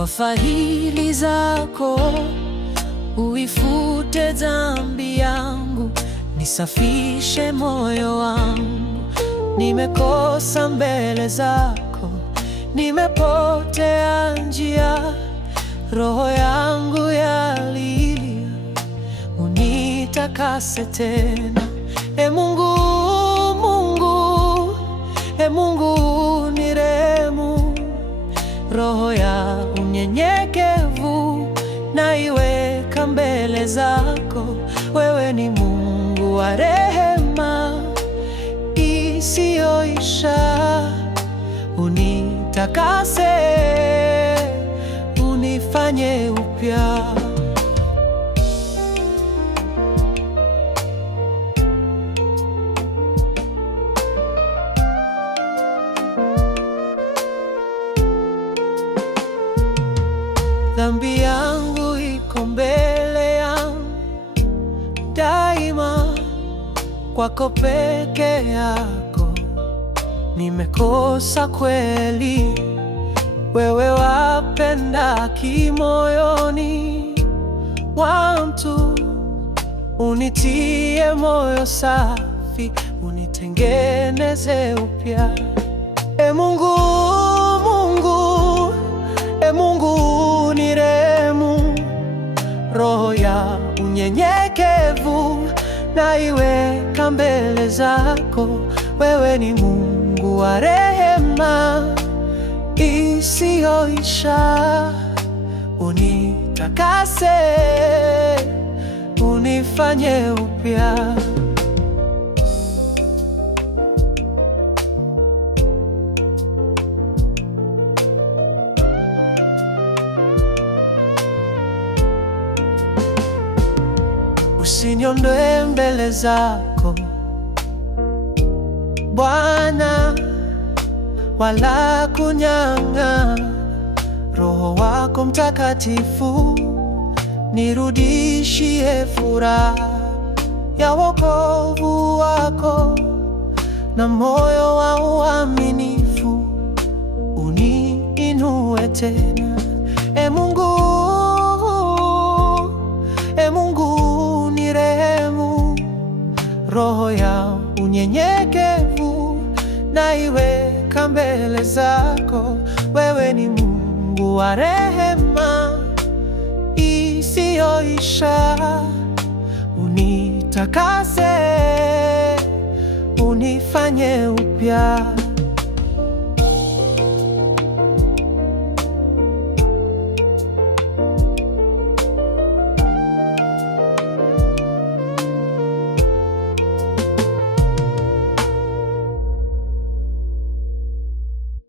kwa fadhili zako uifute dhambi yangu, nisafishe moyo wangu. Nimekosa mbele zako, nimepotea njia, roho yangu yalilia, unitakase tena. E Mungu, Mungu, e Mungu nirehemu, roho ya unyenyekevu naiweka mbele zako. Wewe ni Mungu wa rehema isiyoisha, unitakase, unifanye upya. Dhambi yangu iko mbele yangu daima, kwako peke yako nimekosa kweli. Wewe wapenda kimoyoni mwa mtu, unitie moyo safi, unitengeneze upya. E Mungu, Mungu, e Mungu nirehemu, roho ya unyenyekevu naiweka mbele zako. Wewe ni Mungu wa rehema isiyoisha, unitakase, unifanye upya. Usiniondoe mbele zako Bwana, wala kunyang'a Roho wako Mtakatifu. Nirudishie furaha ya wokovu wako na moyo wa uaminifu, uniinue tena. E Mungu, e Mungu nirehemu, roho ya unyenyekevu naiweka mbele zako. Wewe ni Mungu wa rehema isiyoisha, unitakase, unifanye upya.